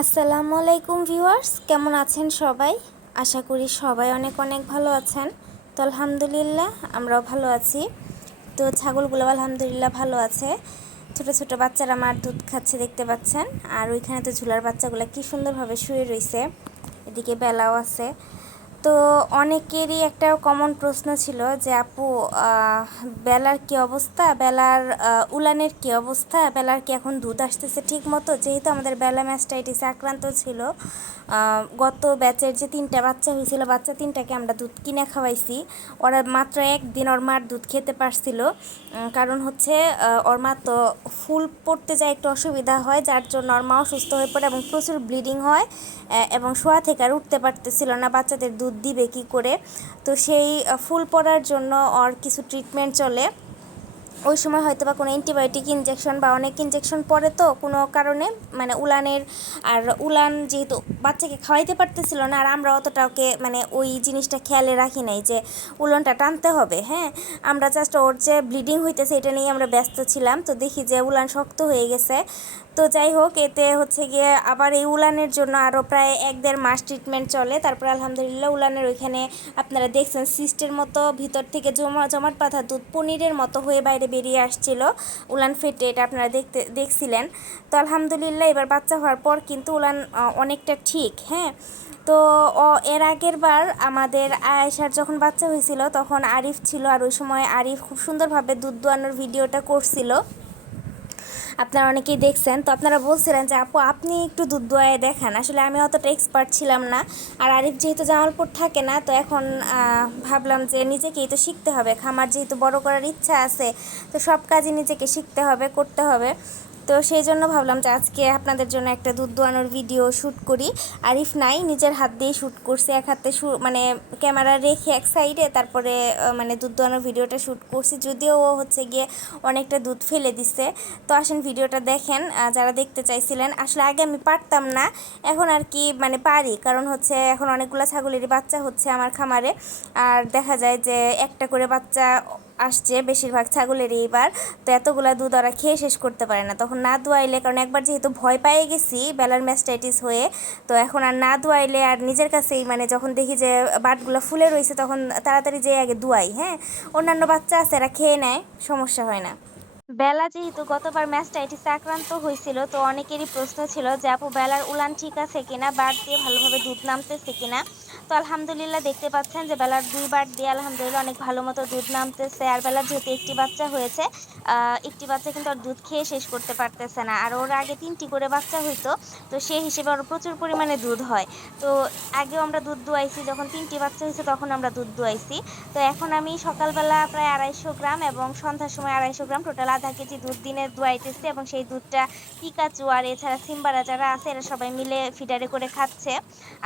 আসসালামু আলাইকুম ভিউয়ার্স, কেমন আছেন সবাই? আশা করি সবাই অনেক অনেক ভালো আছেন। তো আলহামদুলিল্লাহ, আমরাও ভালো আছি। তো ছাগলগুলো আলহামদুলিল্লাহ ভালো আছে। ছোট ছোট বাচ্চারা আমার দুধ খাচ্ছে দেখতে পাচ্ছেন। আর ওইখানে তো ঝুলার বাচ্চাগুলো কি সুন্দরভাবে শুয়ে রয়েছে এদিকে বেলাও আছে। তো অনেকেরই একটা কমন প্রশ্ন ছিল যে, আপু বেলার কি অবস্থা? বেলার উলানের কি অবস্থা? বেলার কি এখন দুধ আসতেছে ঠিক মতো যেহেতু আমাদের বেলা ম্যাস্টাইটিসে আক্রান্ত ছিল গত ব্যাচের যে তিনটা বাচ্চা হয়েছিল, বাচ্চা তিনটাকে আমরা দুধ কিনে খাওয়াইছি। ওরা মাত্র একদিন ওর মার দুধ খেতে পারছিল। কারণ হচ্ছে ওর মা তো ফুল পড়তে যায় একটু অসুবিধা হয়, যার জন্য ওর মা অসুস্থ হয়ে পড়ে এবং প্রচুর ব্লিডিং হয় এবং শোয়া থেকে আর উঠতে পারতেছিল না। বাচ্চাদের দুধ দিবে কি করে? তো সেই ফুল পড়ার জন্য ওর কিছু ট্রিটমেন্ট চলে। ওই সময় হয়তো বা কোনো অ্যান্টিবায়োটিক ইনজেকশন বা অনেক ইনজেকশন পড়ে তো কোনো কারণে মানে উলানের, আর উলান যেহেতু বাচ্চাকে খাওয়াইতে পারতেছিল না, আর আমরা অতটা ওকে মানে ওই জিনিসটা খেয়ালে রাখি নাই যে উলানটা টানতে হবে হ্যাঁ? আমরা জাস্ট ওর যে ব্লিডিং হইতেছে, এটা নিয়ে আমরা ব্যস্ত ছিলাম, তো দেখি যে উলান শক্ত হয়ে গেছে। তো যাই হোক, এতে হচ্ছে গিয়ে আবার এই উলানের জন্য আরও প্রায় এক দেড় মাস ট্রিটমেন্ট চলে। তারপর আলহামদুলিল্লাহ উলানের ওইখানে আপনারা দেখছেন সিস্টের মতো ভিতর থেকে জমা, জমাট পাতা দুধ পনিরের মতো হয়ে বাইরে বেরিয়ে আসছিল উলান ফেটে, এটা আপনারা দেখতে, দেখছিলেন। তো আলহামদুলিল্লাহ এবার বাচ্চা হওয়ার পর কিন্তু উলান অনেকটা ঠিক হ্যাঁ? তো এর আগের বার আমাদের আয়েশার যখন বাচ্চা হয়েছিল, তখন আরিফ ছিল, আর ওই সময় আরিফ খুব সুন্দরভাবে দুধ দোয়ানোর ভিডিওটা করছিল। আপনারা অনেকেই দেখছেন, তো আপনারা বলছিলেন যে, আপু, আপনি একটু দুধ দোয়ায় দেখান। আসলে আমি অতটা এক্সপার্ট ছিলাম না। আর আরিফ যেহেতু জামালপুর থাকে না, তো এখন ভাবলাম যে নিজেকেই তো শিখতে হবে। খামার যেহেতু বড় করার ইচ্ছা আছে, তো সব কাজই নিজেকে শিখতে হবে, করতে হবে। তো সেই জন্য ভাবলাম যে আজকে আপনাদের জন্য একটা দুধ দোয়ানোর ভিডিও শ্যুট করি। আরিফ নাই, নিজের হাত দিয়ে শ্যুট করছে, এক হাতে মানে ক্যামেরা রেখে এক সাইডে তারপরে মানে দুধ দোয়ানোর ভিডিওটা শ্যুট করছি। যদিও ও হচ্ছে গিয়ে অনেকটা দুধ ফেলে দিছে। তো আসেন ভিডিওটা দেখেন যারা দেখতে চাইছিলেন। আসলে আগে আমি পারতাম না, এখন আর কি মানে পারি। কারণ হচ্ছে এখন অনেকগুলো ছাগলেরই বাচ্চা হচ্ছে আমার খামারে। আর দেখা যায় যে একটা করে বাচ্চা আসছে, বেশিরভাগ ছাগলেরই এবার তো এতগুলা দুধ ওরা খেয়ে শেষ করতে পারে না। তখন না দোয়াইলে কারণ একবার যেহেতু ভয় পেয়ে গেছি, বেলার ম্যাস্টাইটিস হয়ে, তো এখন আর না দোয়াইলে আর নিজের কাছেই মানে যখন দেখি যে বাটগুলো ফুলে রয়েছে, তখন তাড়াতাড়ি যেয়ে আগে দোয়াই হ্যাঁ? অন্যান্য বাচ্চা আছে, এরা খেয়ে নেয়, সমস্যা হয় না। বেলা যেহেতু গতবার ম্যাস্টাইটিসে আক্রান্ত হয়েছিল, তো অনেকেরই প্রশ্ন ছিল যে, আপু, বেলার উলান ঠিক আছে কিনা? বার দিয়ে ভালোভাবে দুধ নামতেছে কিনা? তো আলহামদুলিল্লাহ দেখতে পাচ্ছেন যে বেলার দুইবার দিয়ে আলহামদুলিল্লাহ অনেক ভালো মতো দুধ নামতেছে। আর বেলার যেহেতু একটি বাচ্চা হয়েছে একটি বাচ্চা কিন্তু আর দুধ খেয়ে শেষ করতে পারতেছে না। আর ওর আগে তিনটি করে বাচ্চা হইতো, তো সেই হিসেবে ওর প্রচুর পরিমাণে দুধ হয়। তো আগেও আমরা দুধ দুয়াইছি, যখন তিনটি বাচ্চা হয়েছে তখন আমরা দুধ দুয়াইছি। তো এখন আমি সকালবেলা প্রায় আড়াইশো গ্রাম এবং সন্ধ্যার সময় আড়াইশো গ্রাম টোটাল আধা কেজি দুধ দিনে দুয়াইতেছি এবং সেই দুধটা পিকাচু আর এছাড়া সিম্বারা যারা আছে, এরা সবাই মিলে ফিডারে করে খাচ্ছে।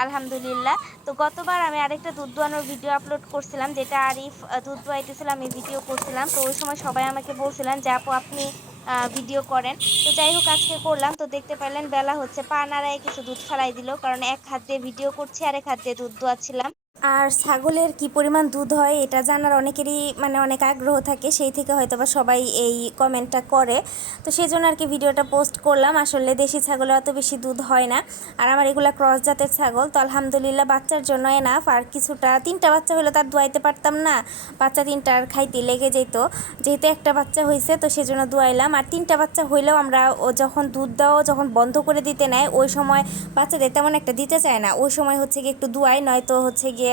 আলহামদুলিল্লাহ। তো গতবার আমি আরেকটা দুধ দোয়ানোর ভিডিও আপলোড করছিলাম, যেটা আরিফ দুধ দোয়াইতেছিল, আমি ভিডিও করছিলাম। তো ওই সময় সবাই আমাকে বলছিলেন যে, আপু, আপনি ভিডিও করেন। তো যাই হোক, আজকে করলাম। তো দেখতে পেলেন, বেলা হচ্ছে, পা নাড়ায় কিছু দুধ ফেলাই দিল, কারণ এক হাত দিয়ে ভিডিও করছি আর এক হাত দিয়ে দুধ দোয়াচ্ছিলাম। আর ছাগলের কি পরিমাণ দুধ হয় এটা জানার অনেকেরই মানে অনেক আগ্রহ থাকে, সেই থেকে হয়তো বা সবাই এই কমেন্টটা করে। তো সেই জন্য আর কি ভিডিওটা পোস্ট করলাম। আসলে দেশি ছাগলে অত বেশি দুধ হয় না। আর আমার এগুলা ক্রস জাতের ছাগল, তো আলহামদুলিল্লাহ বাচ্চার জন্য এনাফ আর কিছুটা, তিনটা বাচ্চা হলে তার দোয়াইতে পারতাম না। বাচ্চা তিনটার খাইতে লেগে যেত যেহেতু একটা বাচ্চা হয়েছে তো সেজন্য দোয়াইলাম। আর তিনটা বাচ্চা হইলেও আমরা ও যখন দুধ দেওয়া যখন বন্ধ করে দিতে নেয়, ওই সময় বাচ্চাদের তেমন একটা দিতে চায় না। ওই সময় হচ্ছে গিয়ে একটু দুয়াই, নয়তো হচ্ছে গিয়ে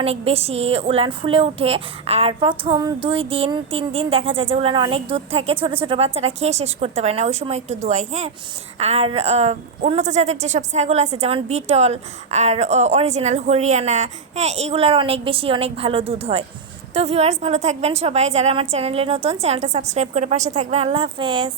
অনেক বেশি উলান ফুলে ওঠে। আর প্রথম দুই দিন, তিন দিন দেখা যায় যে উলান অনেক দুধ থাকে, ছোট ছোট বাচ্চারা খেয়ে শেষ করতে পারে না, ওই সময় একটু দুয়াই হ্যাঁ? আর উন্নত জাতের যেসব ছাগল আছে, যেমন বিটল আর অরিজিনাল হরিয়ানা হ্যাঁ এগুলার অনেক বেশি, অনেক ভালো দুধ হয়। তো ভিউয়ার্স ভালো থাকবেন সবাই, যারা আমার চ্যানেলে নতুন চ্যানেলটা সাবস্ক্রাইব করে পাশে থাকবেন। আল্লাহ হাফেজ।